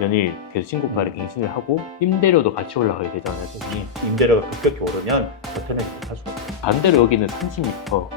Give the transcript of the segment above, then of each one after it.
연일 계속 신고가를 갱신을 하고 임대료도 같이 올라가게 되잖아요, 선생님. 임대료가 급격히 오르면 버텨내지 못할 수가 없어요. 반대로 여기는 30m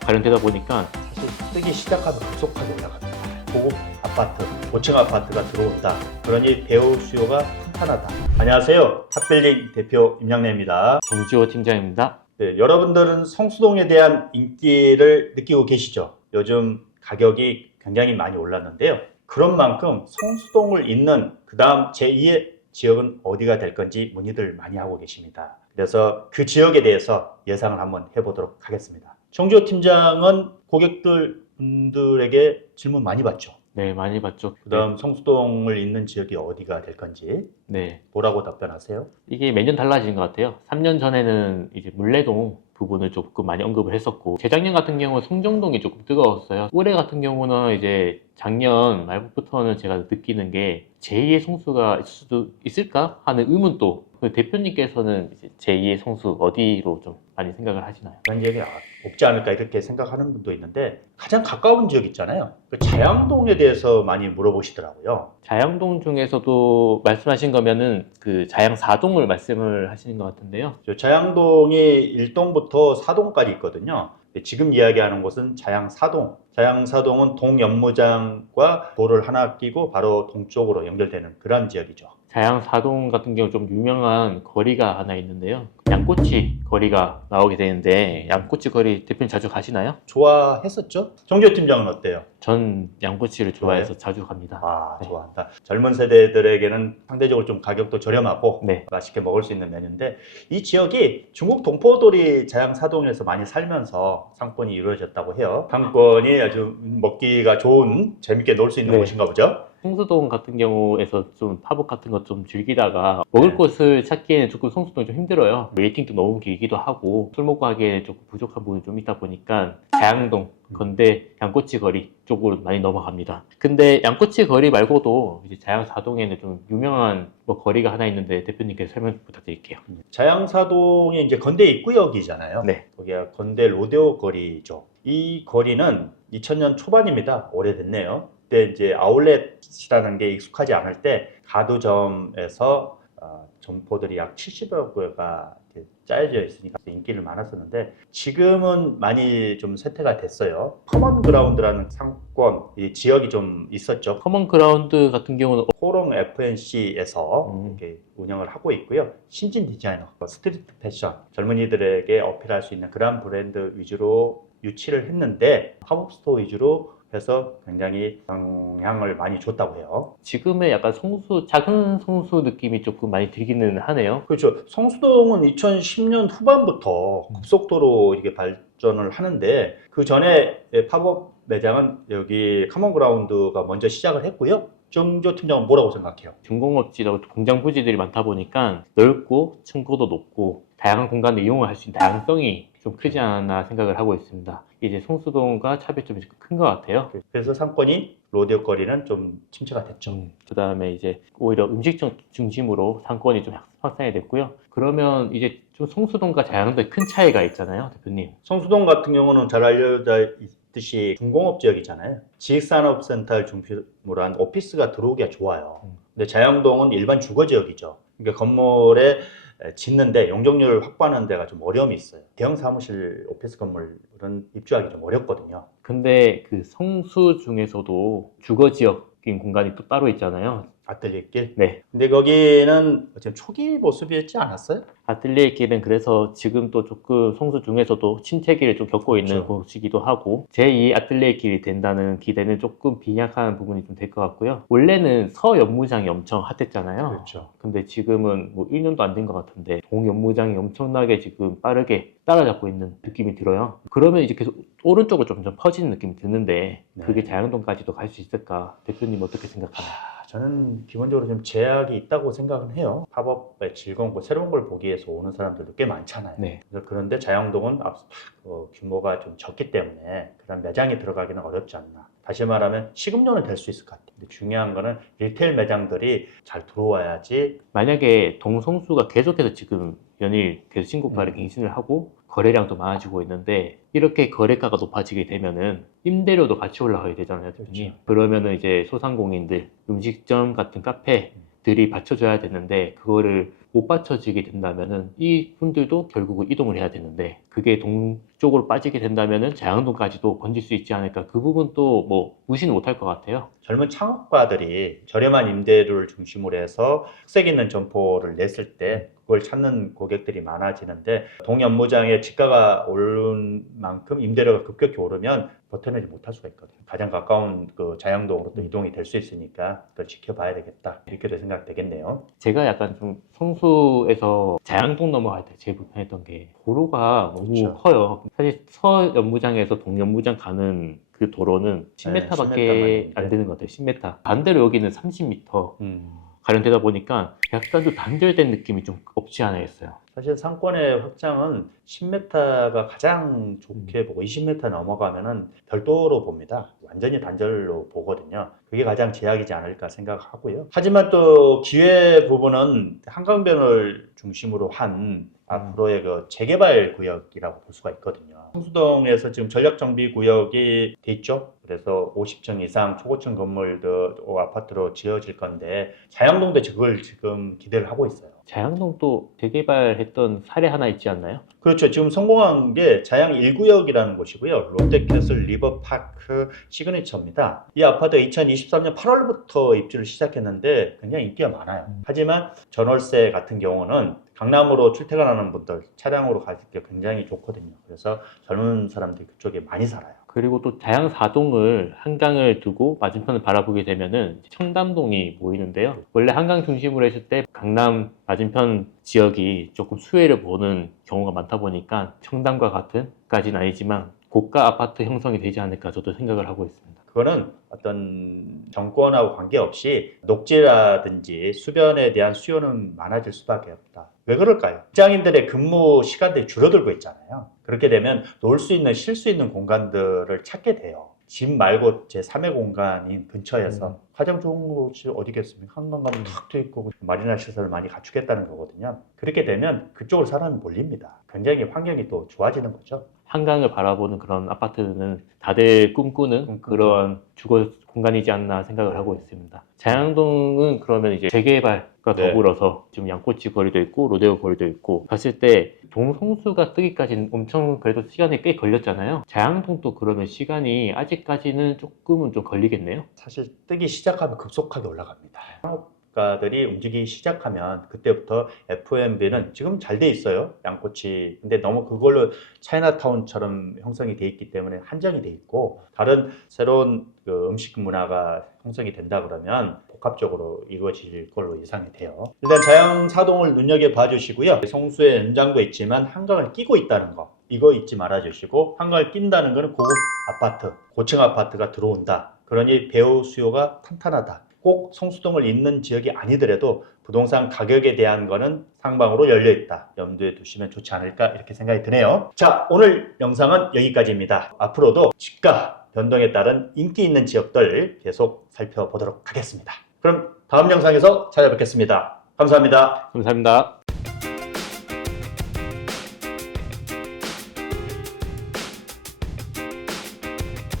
관련되다 보니까 사실 쓰기 시작하면 급속하게 올라갑니다. 고급 아파트, 고층 아파트가 들어온다. 그러니 배우 수요가 탄탄하다. 안녕하세요. 탑빌딩 대표 임양래입니다. 정지호 팀장입니다. 네, 여러분들은 성수동에 대한 인기를 느끼고 계시죠? 요즘 가격이 굉장히 많이 올랐는데요. 그런 만큼 성수동을 잇는 그 다음 제2의 지역은 어디가 될 건지 문의들 많이 하고 계십니다. 그래서 그 지역에 대해서 예상을 한번 해보도록 하겠습니다. 정지호 팀장은 고객분들에게 질문 많이 받죠? 네, 많이 봤죠. 그 다음 성수동을 잇는 지역이 어디가 될 건지 네, 뭐라고 답변하세요? 이게 매년 달라지는 것 같아요. 3년 전에는 이제 물레동 부분을 조금 많이 언급을 했었고, 재작년 같은 경우는 송정동이 조금 뜨거웠어요. 올해 같은 경우는 이제 작년 말부터는 제가 느끼는 게 제2의 성수가 있을 수도 있을까 하는 의문도, 대표님께서는 이제 제2의 성수 어디로 좀 많이 생각을 하시나요? 그런 지역이 없지 않을까 이렇게 생각하는 분도 있는데, 가장 가까운 지역 있잖아요. 그 자양동에 대해서 많이 물어보시더라고요. 자양동 중에서도 말씀하신 거면은 그 자양 4동을 말씀을 하시는 것 같은데요. 저 자양동이 1동부터 4동까지 있거든요. 지금 이야기하는 곳은 자양 4동. 자양 4동은 동연무장과 도를 하나 끼고 바로 동쪽으로 연결되는 그런 지역이죠. 자양 4동 같은 경우 좀 유명한 거리가 하나 있는데요. 양꼬치 거리가 나오게 되는데, 양꼬치 거리 대표님 자주 가시나요? 좋아했었죠? 정지호 팀장은 어때요? 전 양꼬치를 좋아해서 자주 갑니다. 아, 네. 좋아한다. 젊은 세대들에게는 상대적으로 좀 가격도 저렴하고 네. 맛있게 먹을 수 있는 메뉴인데, 이 지역이 중국 동포들이 자양 4동에서 많이 살면서 상권이 이루어졌다고 해요. 상권이 아주 먹기가 좋은, 재밌게 놀 수 있는 네. 곳인가 보죠? 성수동 같은 경우에서 좀 팝업 같은 거 좀 즐기다가 먹을 네. 곳을 찾기에는 조금 성수동이 좀 힘들어요. 웨이팅도 너무 길기도 하고 술 먹고 하기에는 조금 부족한 부분이 좀 있다 보니까 자양동, 건대, 양꼬치 거리 쪽으로 많이 넘어갑니다. 근데 양꼬치 거리 말고도 이제 자양 4동에는 좀 유명한 뭐 거리가 하나 있는데 대표님께서 설명 부탁드릴게요. 자양 4동이 이제 건대 입구역이잖아요. 네. 거기가 건대 로데오 거리죠. 이 거리는 2000년 초반입니다. 오래됐네요. 그때 이제 아울렛이라는 게 익숙하지 않을 때 가두점에서 점포들이 약 70여 개가 짜여져 있으니까 인기를 많았었는데, 지금은 많이 좀 쇠퇴가 됐어요. 커먼 그라운드라는 상권, 이 지역이 좀 있었죠. 커먼 그라운드 같은 경우는 호롱 FNC에서 이렇게 운영을 하고 있고요. 신진 디자이너, 스트리트 패션, 젊은이들에게 어필할 수 있는 그런 브랜드 위주로 유치를 했는데, 팝업 스토어 위주로 해서 굉장히 영향을 많이 줬다고 해요. 지금의 약간 성수, 작은 성수 느낌이 조금 많이 들기는 하네요. 그렇죠. 성수동은 2010년 후반부터 급속도로 이게 발전을 하는데, 그 전에 팝업 매장은 여기 커먼그라운드가 먼저 시작을 했고요. 정조 팀장은 뭐라고 생각해요? 중공업지라고 공장 부지들이 많다 보니까 넓고 층고도 높고 다양한 공간을 이용을 할 수 있는 다양성이 좀 크지 않나 생각을 하고 있습니다. 이제 성수동과 차별점이 큰 것 같아요. 그래서 상권이 로데오 거리는 좀 침체가 됐죠. 그 다음에 이제 오히려 음식점 중심으로 상권이 좀 확산이 됐고요. 그러면 이제 좀 성수동과 자양동에 큰 차이가 있잖아요, 대표님. 성수동 같은 경우는 잘 알려져 있듯이 중공업 지역이잖아요. 지식산업센터를 중심으로 한 오피스가 들어오기가 좋아요. 근데 자양동은 일반 주거 지역이죠. 그러니까 건물에 짓는데 용적률을 확보하는 데가 좀 어려움이 있어요. 대형 사무실 오피스 건물은 입주하기 좀 어렵거든요. 근데 그 성수 중에서도 주거 지역인 공간이 또 따로 있잖아요. 아틀리길. 네. 근데 거기는 지금 초기 모습이었지 않았어요? 아틀리에 길은 그래서 지금 또 조금 성수 중에서도 침체기를 좀 겪고 있는 그렇죠. 곳이기도 하고, 제2 아틀리에 길이 된다는 기대는 조금 빈약한 부분이 좀 될 것 같고요. 원래는 서연무장이 엄청 핫했잖아요. 그렇죠. 근데 지금은 뭐 1년도 안 된 것 같은데 동연무장이 엄청나게 지금 빠르게 따라잡고 있는 느낌이 들어요. 그러면 이제 계속 오른쪽으로 좀 퍼지는 느낌이 드는데, 네. 그게 자양동까지도 갈 수 있을까? 대표님 어떻게 생각하나요? 저는 기본적으로 좀 제약이 있다고 생각은 해요. 팝업의 즐거운 거, 새로운 걸 보기 위해서 오는 사람들도 꽤 많잖아요. 네. 그런데 자양동은 규모가 좀 적기 때문에 그런 매장이 들어가기는 어렵지 않나. 다시 말하면 시급료는 될 수 있을 것 같아요. 근데 중요한 거는 리테일 매장들이 잘 들어와야지. 만약에 동성수가 계속해서 지금 연일 계속 신고가를 갱신을 하고 거래량도 많아지고 있는데 이렇게 거래가가 높아지게 되면은 임대료도 같이 올라가게 되잖아요, 대표님. 그렇죠. 그러면은 이제 소상공인들, 음식점 같은 카페들이 받쳐줘야 되는데 그거를 못 받쳐지게 된다면은 이 분들도 결국은 이동을 해야 되는데 그게 동쪽으로 빠지게 된다면은 자양동까지도 번질 수 있지 않을까. 그 부분도 뭐 무시는 못할 것 같아요. 젊은 창업가들이 저렴한 임대료를 중심으로 해서 특색 있는 점포를 냈을 때 그걸 찾는 고객들이 많아지는데 동연무장의 지가가 오른 만큼 임대료가 급격히 오르면 버텨내지 못할 수가 있거든요. 가장 가까운 그 자양동으로 또 이동이 될 수 있으니까 그걸 지켜봐야 되겠다. 이렇게도 생각되겠네요. 제가 약간 좀 성수에서 자양동 넘어갈 때 제일 불편했던 게 도로가 너무 그렇죠. 커요. 사실 서연무장에서 동연무장 가는 그 도로는 10m밖에 10m 안 되는 것 같아요. 10m. 반대로 여기는 30m 가량 되다 보니까 약간 좀 단절된 느낌이 좀 없지 않아 있어요. 사실 상권의 확장은 10m가 가장 좋게 보고 20m 넘어가면은 별도로 봅니다. 완전히 단절로 보거든요. 그게 가장 제약이지 않을까 생각하고요. 하지만 또 기회 부분은 한강변을 중심으로 한 앞으로의 그 재개발 구역이라고 볼 수가 있거든요. 성수동에서 지금 전략정비구역이 돼 있죠. 그래서 50층 이상 초고층 건물들 아파트로 지어질 건데 자양동도 그걸 지금 기대를 하고 있어요. 자양동도 재개발했던 사례 하나 있지 않나요? 그렇죠. 지금 성공한 게 자양 1구역이라는 곳이고요. 롯데캐슬 리버파크 시그니처입니다. 이 아파트 2023년 8월부터 입주를 시작했는데 굉장히 인기가 많아요. 하지만 전월세 같은 경우는 강남으로 출퇴근하는 분들 차량으로 가기 굉장히 좋거든요. 그래서 젊은 사람들이 그쪽에 많이 살아요. 그리고 또 자양 4동을 한강을 두고 맞은편을 바라보게 되면은 청담동이 보이는데요. 원래 한강 중심으로 했을 때 강남 맞은편 지역이 조금 수혜를 보는 경우가 많다 보니까 청담과 같은까지는 아니지만 고가 아파트 형성이 되지 않을까 저도 생각을 하고 있습니다. 그거는 어떤 정권하고 관계없이 녹지라든지 수변에 대한 수요는 많아질 수밖에 없다. 왜 그럴까요? 직장인들의 근무 시간들이 줄어들고 있잖아요. 그렇게 되면 놀 수 있는, 쉴 수 있는 공간들을 찾게 돼요. 집 말고 제 3의 공간인 근처에서 가장 좋은 곳이 어디겠습니까? 한강 가면 탁 트여 있고 마리나 시설을 많이 갖추겠다는 거거든요. 그렇게 되면 그쪽으로 사람이 몰립니다. 굉장히 환경이 또 좋아지는 거죠. 한강을 바라보는 그런 아파트는 다들 꿈꾸는 그런 주거 공간이지 않나 생각을 하고 있습니다. 자양동은 그러면 이제 재개발과 네. 더불어서 지금 양꼬치 거리도 있고 로데오 거리도 있고 봤을 때 동성수가 뜨기까지는 엄청 그래도 시간이 꽤 걸렸잖아요. 자양동도 그러면 시간이 아직까지는 조금은 좀 걸리겠네요. 사실 뜨기 시작하면 급속하게 올라갑니다. 가들이 움직이기 시작하면 그때부터 F&B는 지금 잘 돼 있어요. 양꼬치. 근데 너무 그걸로 차이나타운처럼 형성이 돼 있기 때문에 한정이 돼 있고 다른 새로운 그 음식 문화가 형성이 된다 그러면 복합적으로 이루어질 걸로 예상이 돼요. 일단 자양사동을 눈여겨봐 주시고요. 성수에 연장도 있지만 한강을 끼고 있다는 거. 이거 잊지 말아 주시고 한강을 낀다는 거는 고급 아파트, 고층 아파트가 들어온다. 그러니 배우 수요가 탄탄하다. 꼭 성수동을 잇는 지역이 아니더라도 부동산 가격에 대한 거는 상방으로 열려 있다. 염두에 두시면 좋지 않을까 이렇게 생각이 드네요. 자, 오늘 영상은 여기까지입니다. 앞으로도 집가 변동에 따른 인기 있는 지역들 계속 살펴보도록 하겠습니다. 그럼 다음 영상에서 찾아뵙겠습니다. 감사합니다. 감사합니다.